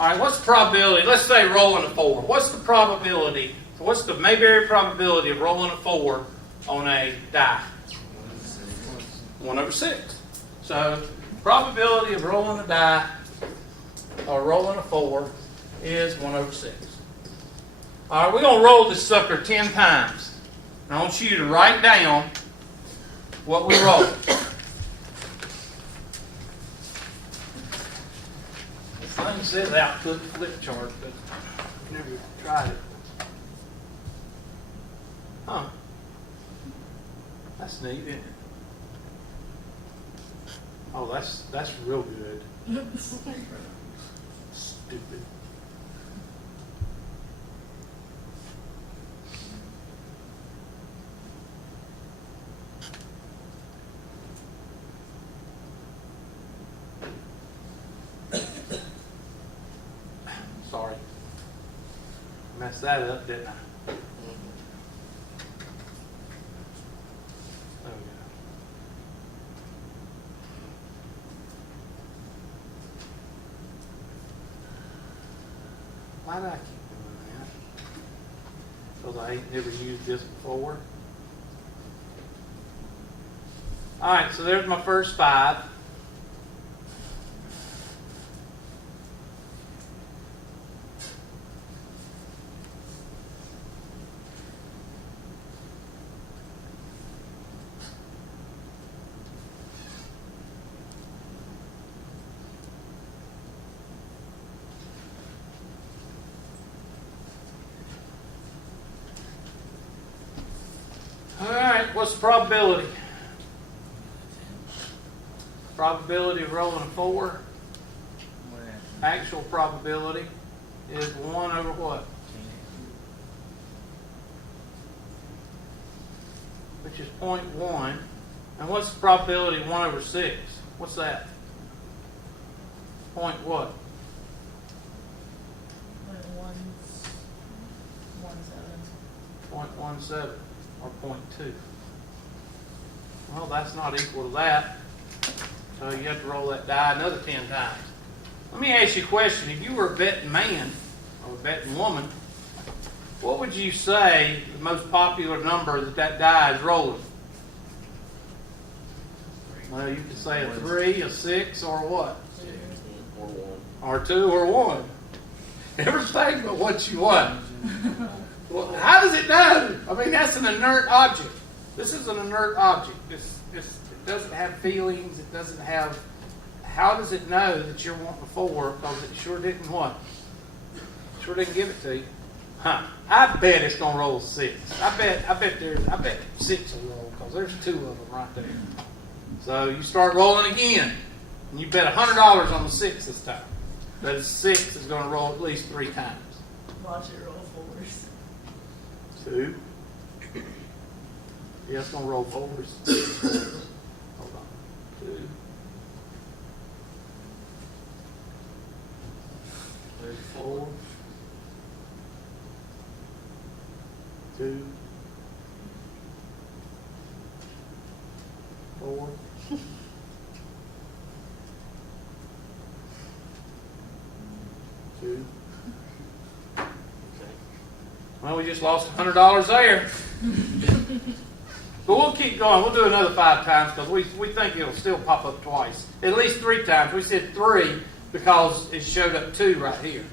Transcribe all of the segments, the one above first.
All right, what's the probability? Let's say rolling a 4. What's the probability? What's the Mayberry probability of rolling a 4 on a die? 1 over 6. So, probability of rolling a die or rolling a 4 is 1 over 6. All right, we're going to roll this sucker 10 times. And I want you to write down what we roll. This thing says output flip chart, but I've never tried it. Huh. That's neat, isn't it? Oh, that's real good. Stupid. Sorry. Messed that up, didn't I? There we go. Why do I keep doing that? Because I ain't never used this before. Alright, so there's my first 5. Alright, what's the probability? Probability of rolling a 4. Actual probability is 1 over what? Which is 0.1. And what's the probability of 1 over 6? What's that? Point what? 0.17 or 0.2. Well, that's not equal to that. So you have to roll that die another 10 times. Let me ask you a question. If you were a betting man or a betting woman, what would you say the most popular number that die is rolling? Well, you could say a 3, a 6, or what? Or 1. Or 2, or 1. Never think about what you want. Well, how does it know? I mean, that's an inert object. This is an inert object. It doesn't have feelings. It doesn't have... How does it know that you're wanting a 4? Because it sure didn't what? Sure didn't give it to you. Huh. I bet it's going to roll 6. I bet 6 will roll because there's 2 of them right there. So you start rolling again. And you bet $100 on the 6 this time. But the 6 is going to roll at least 3 times. Watch it roll 4s. 2. Yeah, it's going to roll 4s. Hold on. 2. There's 4. 2. 4. 2. Okay. Well, we just lost $100 there. But we'll keep going. We'll do another 5 times because we think it'll still pop up twice. At least 3 times. We said 3 because it showed up 2 right here.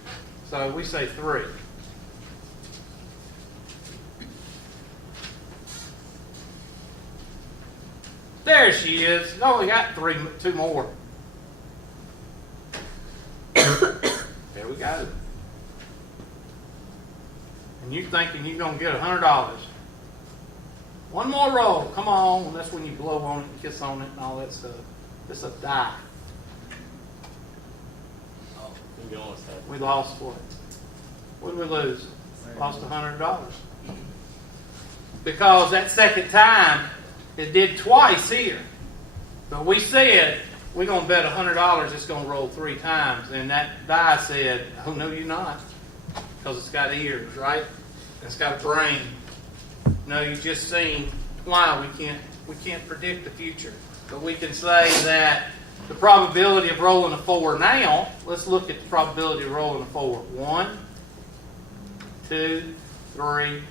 So we say 3. There she is. It only got 2 more. There we go. And you thinking you're going to get $100. One more roll. Come on. That's when you blow on it and kiss on it and all that stuff. It's a die. Oh, We lost what? What did we lose? Lost $100. Because that second time, it did twice here. But we said, we're going to bet $100 it's going to roll 3 times. And that die said, oh, no, you're not. Because it's got ears, right? It's got a brain. No, you just seen why we can't predict the future. But we can say that the probability of rolling a 4 now. Let's look at the probability of rolling a 4. 1, 2, 3.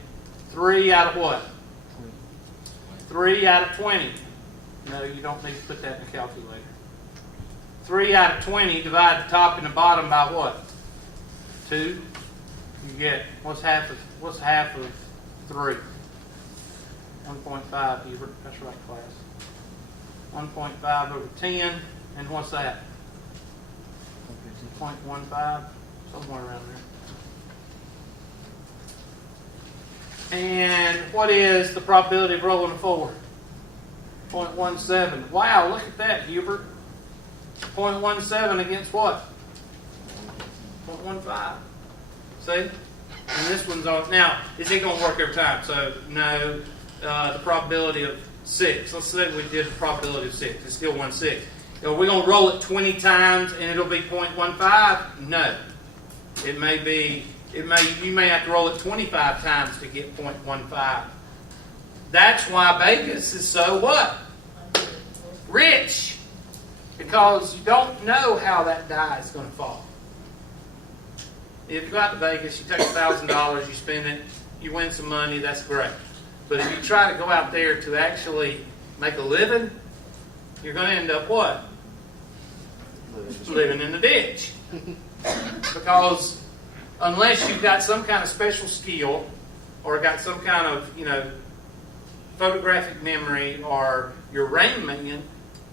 3 out of what? 3 out of 20. No, you don't need to put that in the calculator. 3 out of 20, divide the top and the bottom by what? 2. You get, what's half of 3? 1.5, Hubert. That's right, class. 1.5 over 10, and what's that? 0.15, somewhere around there. And what is the probability of rolling a 4? 0.17. Wow, look at that, Hubert. 0.17 against what? 0.15. See? And this one's on. Now, is it going to work every time? So, no. The probability of 6. Let's say we did the probability of 6. It's still 1/6. Are we going to roll it 20 times and it'll be 0.15? No. It may be. You may have to roll it 25 times to get 0.15. That's why Vegas is so what? Rich. Because you don't know how that die is going to fall. If you go out to Vegas, you take $1,000, you spend it, you win some money, that's great. But if you try to go out there to actually make a living, you're going to end up what? Living in the ditch. Because unless you've got some kind of special skill or got some kind of, photographic memory or you're Rain Man,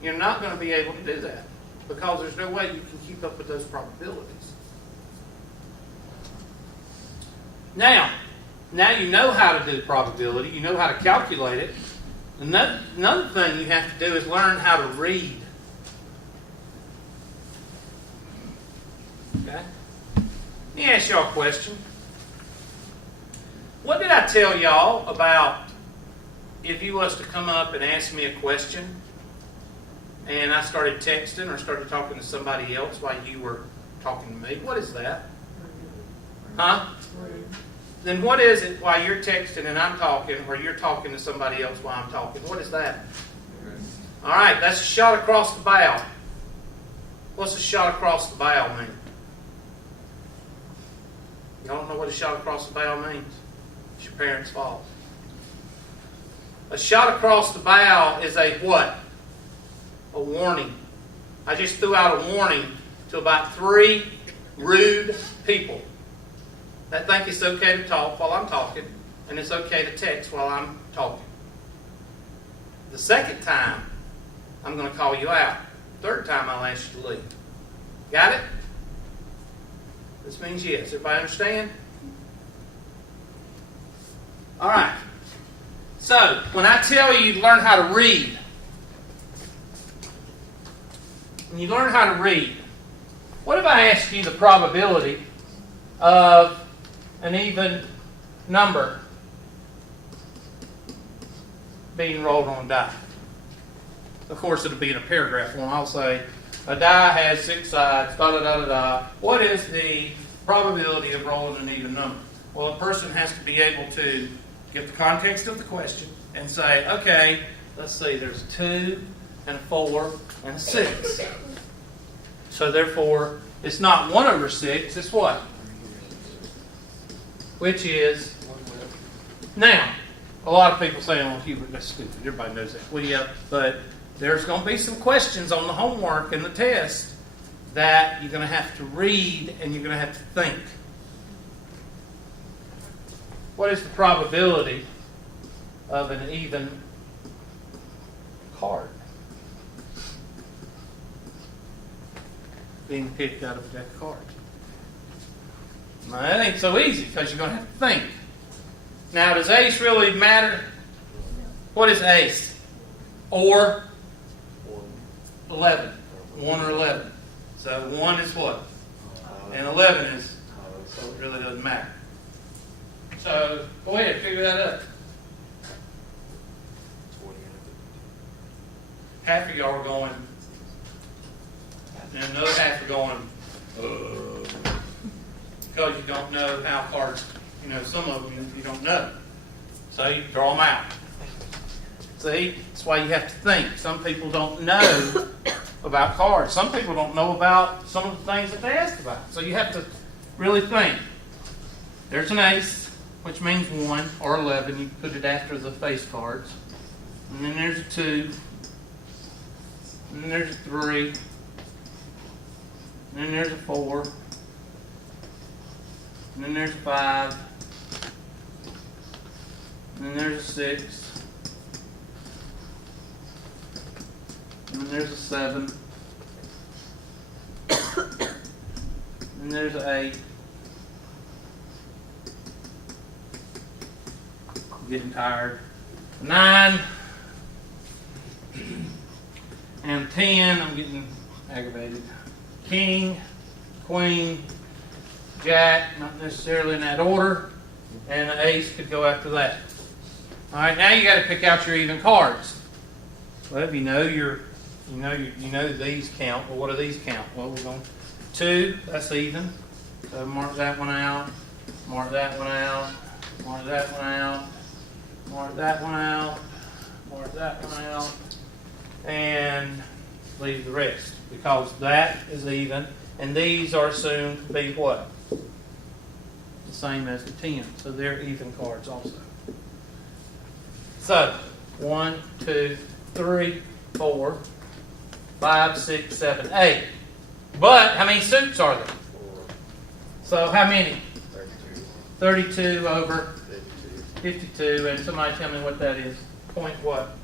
you're not going to be able to do that. Because there's no way you can keep up with those probabilities. Now you know how to do probability. You know how to calculate it. Another thing you have to do is learn how to read. Okay? Let me ask y'all a question. What did I tell y'all about if you was to come up and ask me a question and I started texting or started talking to somebody else while you were talking to me? What is that? Huh? Then what is it while you're texting and I'm talking, or you're talking to somebody else while I'm talking? What is that? All right, that's a shot across the bow. What's a shot across the bow mean? You don't know what a shot across the bow means? It's your parents' fault. A shot across the bow is a what? A warning. I just threw out a warning to about 3 rude people that think it's okay to talk while I'm talking, and it's okay to text while I'm talking. The second time, I'm going to call you out. Third time, I'll ask you to leave. Got it? This means yes. Everybody understand? All right. So, when I tell you to learn how to read, when you learn how to read, what if I ask you the probability of an even number being rolled on a die? Of course, it'll be in a paragraph one. I'll say, a die has 6 sides, da-da-da-da-da. What is the probability of rolling an even number? Well, a person has to be able to get the context of the question and say, okay, let's see, there's a 2 and a 4 and a 6. So therefore, it's not 1 over 6, it's what? Which is, now, a lot of people say, oh, Hubert, that's stupid. Everybody knows that. Well, yeah, but there's going to be some questions on the homework and the test that you're going to have to read and you're going to have to think. What is the probability of an even card being picked out of a deck of cards? Now, that ain't so easy because you're going to have to think. Now, does ace really matter? What is ace? Or 11. 1 or 11. So 1 is what? And 11 is, so it really doesn't matter. So go ahead, figure that out. Half of y'all are going, and another half are going, because you don't know how cards, some of them you don't know. So you draw them out. See, that's why you have to think. Some people don't know about cards. Some people don't know about some of the things that they asked about. So you have to really think. There's an ace, which means 1 or 11. You put it after the face cards. And then there's a 2. And then there's a 3. And then there's a 4. And then there's a 5. And then there's a 6. And then there's a 7. And there's an 8. I'm getting tired. 9. And 10. I'm getting aggravated. King, Queen, Jack, not necessarily in that order. And the ace could go after that. All right, now you got to pick out your even cards. Well, if you know these count. Well, what do these count? Well, we're going 2. That's even. So mark that one out. Mark that one out. Mark that one out. Mark that one out. Mark that one out. And leave the rest because that is even. And these are assumed to be what? The same as the 10. So they're even cards also. So 1, 2, 3, 4, 5, 6, 7, 8. But how many suits are there? 4, So how many? 32, 32 over 52. 52. And somebody tell me what that is. Point what?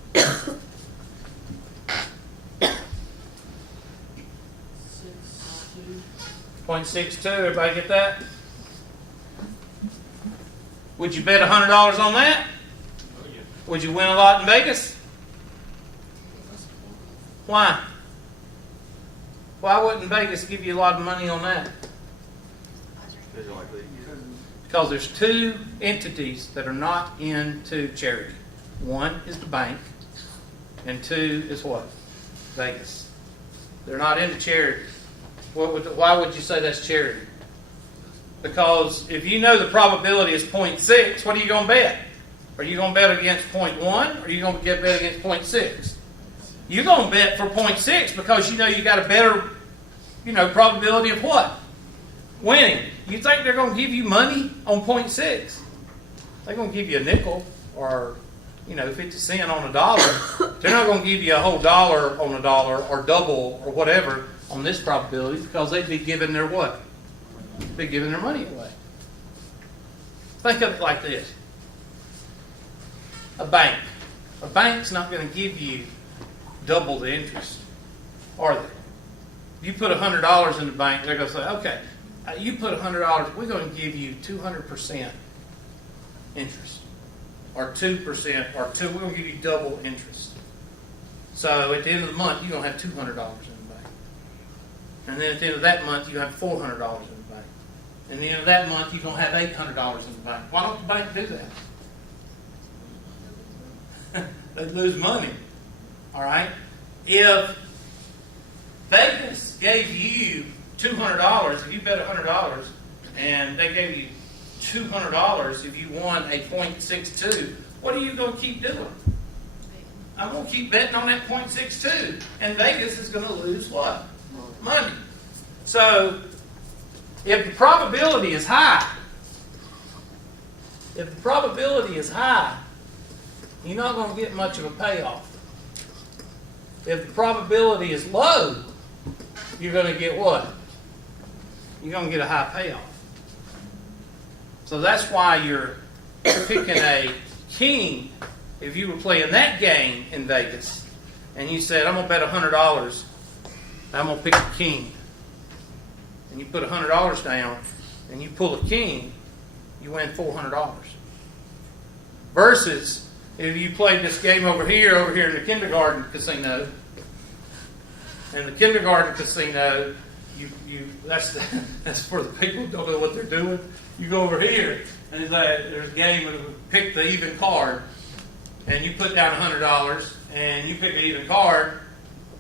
0.62. Everybody get that? Would you bet $100 on that? Would you win a lot in Vegas? Why? Why wouldn't Vegas give you a lot of money on that? Because there's 2 entities that are not into charity. 1 is the bank, and 2 is what? Vegas. They're not into charity. Why would you say that's charity? Because if you know the probability is 0.6, what are you going to bet? Are you going to bet against 0.1 or are you going to bet against 0.6? You're going to bet for 0.6 because you know you got a better, probability of what? Winning. You think they're going to give you money on 0.6? They're going to give you a nickel or 50 cents on a dollar. They're not going to give you a whole dollar on a dollar or double or whatever on this probability because they'd be giving their what? They'd be giving their money away. Think of it like this. A bank. A bank's not going to give you double the interest, are they? If you put $100 in the bank, they're going to say, okay, you put $100, we're going to give you 200% interest. Or 2%, or we're going to give you double interest. So at the end of the month, you're going to have $200 in the bank. And then at the end of that month, you have $400 in the bank. And at the end of that month, you're going to have $800 in the bank. Why don't the bank do that? They'd lose money. All right? If Vegas gave you $200, if you bet $100, and they gave you $200 if you won a 0.62, what are you going to keep doing? I'm going to keep betting on that 0.62. And Vegas is going to lose what? Money. So, if the probability is high, you're not going to get much of a payoff. If the probability is low, you're going to get what? You're going to get a high payoff. So that's why you're picking a king. If you were playing that game in Vegas, and you said, I'm going to bet $100, I'm going to pick a king. And you put $100 down, and you pull a king, you win $400. Versus, if you played this game over here in the kindergarten casino, and the kindergarten casino, that's for the people who don't know what they're doing. You go over here, and there's a game of pick the even card, and you put down $100, and you pick an even card,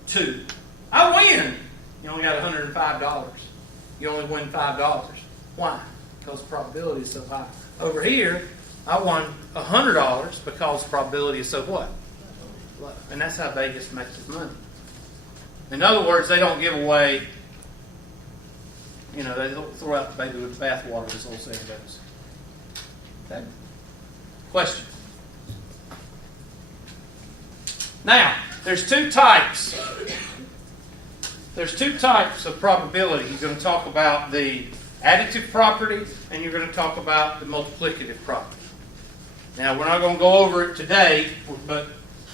2. I win. You only got $105. You only win $5. Why? Because the probability is so high. Over here, I won $100 because the probability is so what? Low. And that's how Vegas makes its money. In other words, they don't give away, they don't throw out the baby with the bathwater, this old saying goes. Okay? Question. Now, there's two types. There's two types of probability. You're going to talk about the additive property, and you're going to talk about the multiplicative property. Now, we're not going to go over it today, but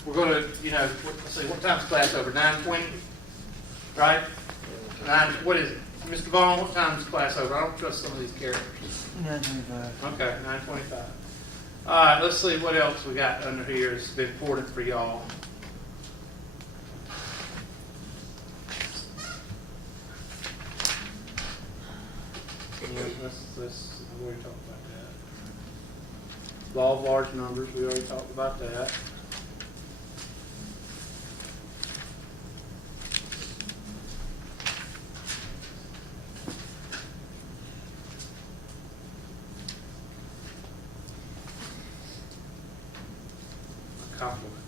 we're going to, let's see, what time's class over? 9:20? Right? What is it? Mr. Vaughn, what time's class over? I don't trust some of these characters. 9:25. Okay, 9:25. All right, let's see what else we got under here that's been important for y'all. We already talked about that. Law of large numbers, we already talked about that. A compliment.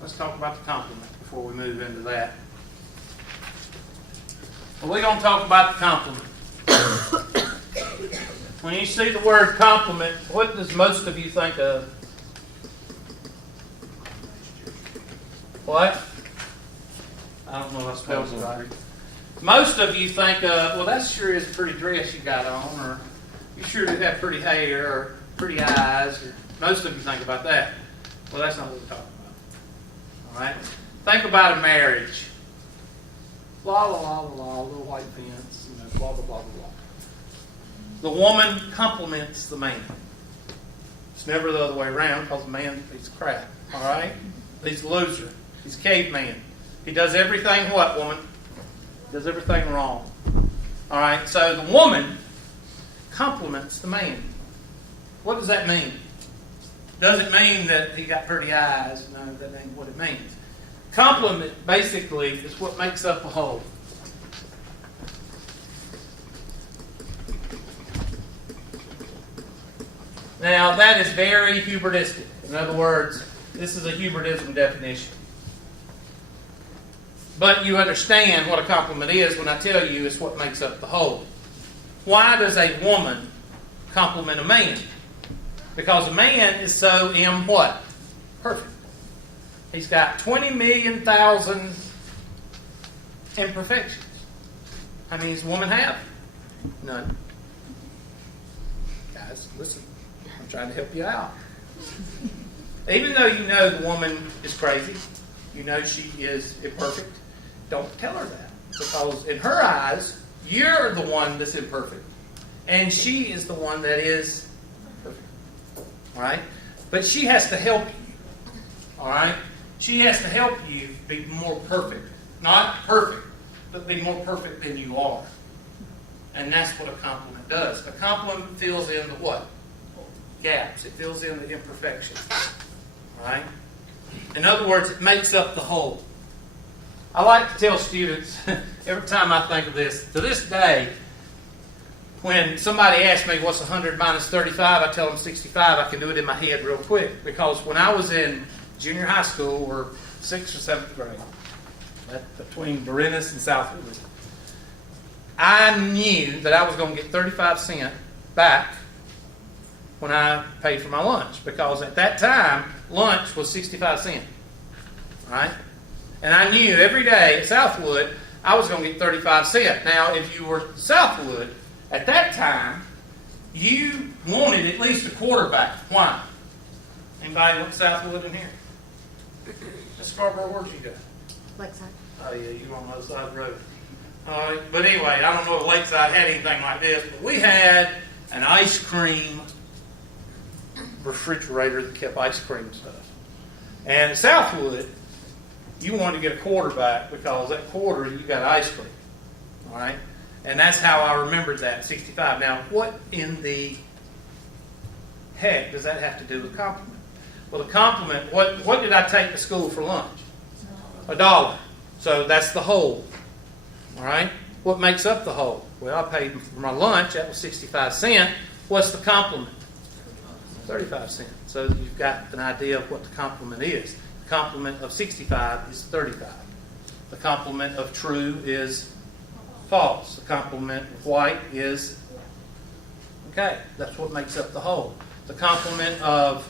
Let's talk about the compliment before we move into that. Well, we're going to talk about the compliment. When you see the word compliment, what does most of you think of? What? I don't know if I spelled it right. Most of you think of, well, that sure is a pretty dress you got on, or you sure do have pretty hair, or pretty eyes. Or most of you think about that. Well, that's not what we're talking about. All right? Think about a marriage. La la la la la, little white fence, blah blah blah blah blah. The woman compliments the man. It's never the other way around, because the man is crap. All right? He's a loser. He's a caveman. He does everything what, woman? Does everything wrong. All right? So the woman compliments the man. What does that mean? Does it mean that he got pretty eyes? No, that ain't what it means. Compliment basically is what makes up a whole. Now, that is very hubristic. In other words, this is a hubrism definition. But you understand what a compliment is when I tell you it's what makes up the whole. Why does a woman compliment a man? Because a man is so what? Perfect. He's got 20 million thousand imperfections. How many does a woman have? None. Guys, listen. I'm trying to help you out. Even though you know the woman is crazy, you know she is imperfect, don't tell her that. Because in her eyes, you're the one that's imperfect. And she is the one that is perfect. All right? But she has to help you. All right? She has to help you be more perfect. Not perfect, but be more perfect than you are. And that's what a compliment does. A compliment fills in the what? Gaps. It fills in the imperfections. All right? In other words, it makes up the whole. I like to tell students, every time I think of this, to this day, when somebody asks me what's 100 minus 35, I tell them 65. I can do it in my head real quick. Because when I was in junior high school, or 6th or 7th grade, between Berenis and Southwood, I knew that I was going to get 35 cents back when I paid for my lunch. Because at that time, lunch was 65 cents. All right? And I knew every day at Southwood, I was going to get 35 cents. Now, if you were Southwood, at that time, you wanted at least a quarterback. Why? Anybody went to Southwood in here? Miss Scarborough, where'd you go? Lakeside. Oh, yeah, you're on the other side of the road. All right, but anyway, I don't know if Lakeside had anything like this, but we had an ice cream refrigerator that kept ice cream and stuff. And at Southwood, you wanted to get a quarterback because that quarter you got ice cream. All right? And that's how I remembered that, 65. Now, what in the heck does that have to do with compliment? Well, the compliment, what did I take to school for lunch? $1. So that's the whole. All right? What makes up the whole? Well, I paid for my lunch. That was 65 cents. What's the compliment? 35 cents. So you've got an idea of what the compliment is. The complement of 65 is 35. The complement of true is false. The complement of white is, okay, that's what makes up the whole. The complement of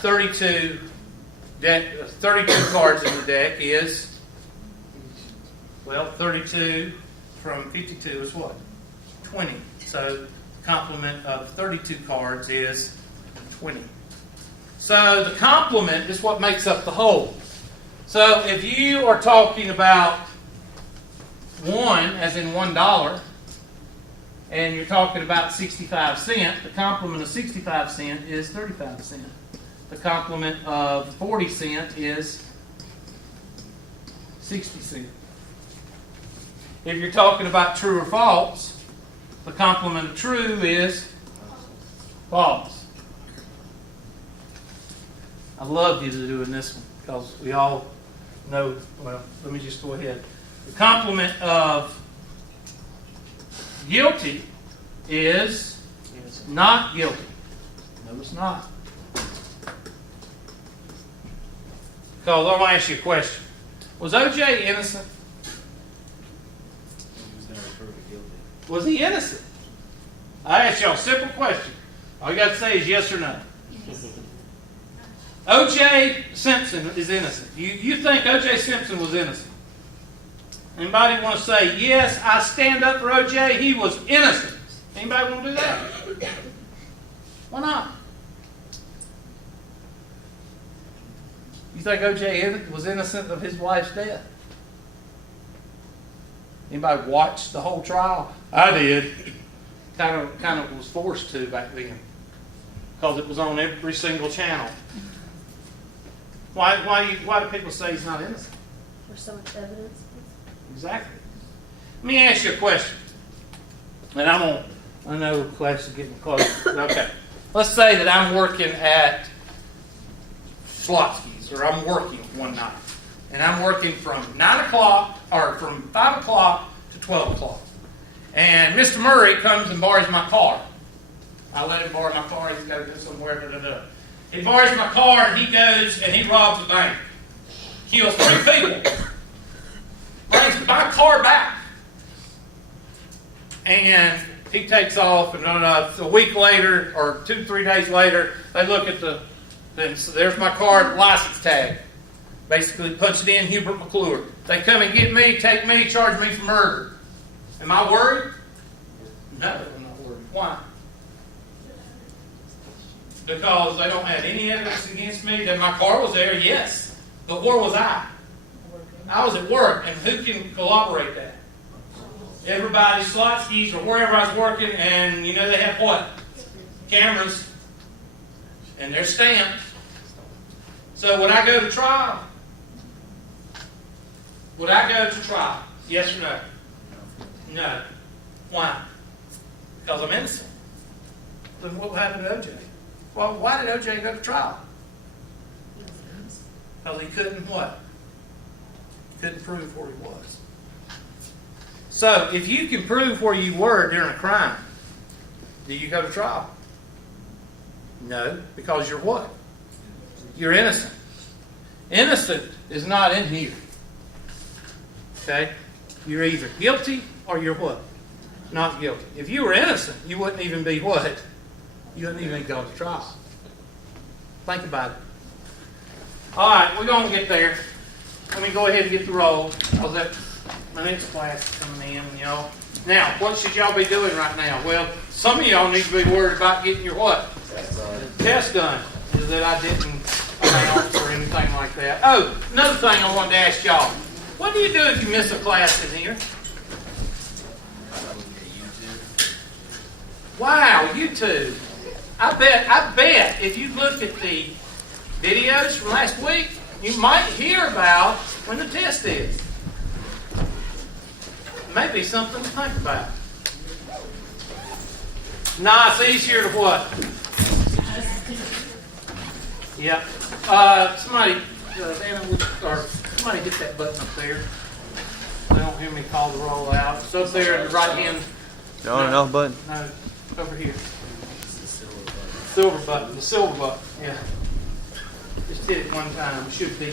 32 cards in the deck is, well, 32 from 52 is what? 20. So the complement of 32 cards is 20. So the complement is what makes up the whole. So if you are talking about 1, as in $1, and you're talking about 65 cents, the complement of 65 cents is 35 cents. The complement of 40 cents is 60 cents. If you're talking about true or false, the complement of true is false. I love you doing this one because we all know, well, let me just go ahead. The complement of guilty is not guilty. No, it's not. Because I want to ask you a question. Was O.J. innocent? He was never proven guilty. Was he innocent? I asked y'all a simple question. All you got to say is yes or no. O.J. Simpson is innocent. You think O.J. Simpson was innocent? Anybody want to say, yes, I stand up for O.J., he was innocent? Anybody want to do that? Why not? You think O.J. was innocent of his wife's death? Anybody watched the whole trial? I did. Kind of was forced to back then because it was on every single channel. Why do people say he's not innocent? There's so much evidence. Exactly. Let me ask you a question. And I know class is getting close. Okay. Let's say that I'm working at Slotsky's, or I'm working one night. And I'm working from 9 o'clock, or from 5 o'clock to 12 o'clock. And Mr. Murray comes and borrows my car. I let him borrow my car. He's got to go somewhere. He borrows my car and he goes and he robs a bank. Kills 3 people. Brings my car back. And he takes off, and a week later, or 2-3 days later, they look at so there's my car license tag. Basically punched in Hubert McClure. They come and get me, take me, charge me for murder. Am I worried? No, I'm not worried. Why? Because they don't have any evidence against me. That my car was there, yes. But where was I? I was at work, and who can corroborate that? Everybody, Slotsky's, or wherever I was working, and they have what? Cameras. And they're stamped. So would I go to trial? Would I go to trial? Yes or no? No. Why? Because I'm innocent. Then what happened to O.J.? Well, why did O.J. go to trial? Because he couldn't what? Couldn't prove where he was. So, if you can prove where you were during a crime, do you go to trial? No, because you're what? You're innocent. Innocent is not in here. Okay? You're either guilty or you're what? Not guilty. If you were innocent, you wouldn't even be what? You wouldn't even go to trial. Think about it. All right, we're going to get there. Let me go ahead and get the roll, because my next class is coming in, y'all. Now, what should y'all be doing right now? Well, some of y'all need to be worried about getting your what? Test done. Is that I didn't announce or anything like that. Oh, another thing I wanted to ask y'all. What do you do if you miss a class in here? Wow, YouTube. I bet if you look at the videos from last week, you might hear about when the test is. Maybe something to think about. Nah, it's easier to what? Yep. Somebody, or somebody hit that button up there. They don't hear me call the roll out. It's up there in the right hand. The on and off button? No, over here. Silver button. The silver button. Yeah. Just hit it one time. It should be.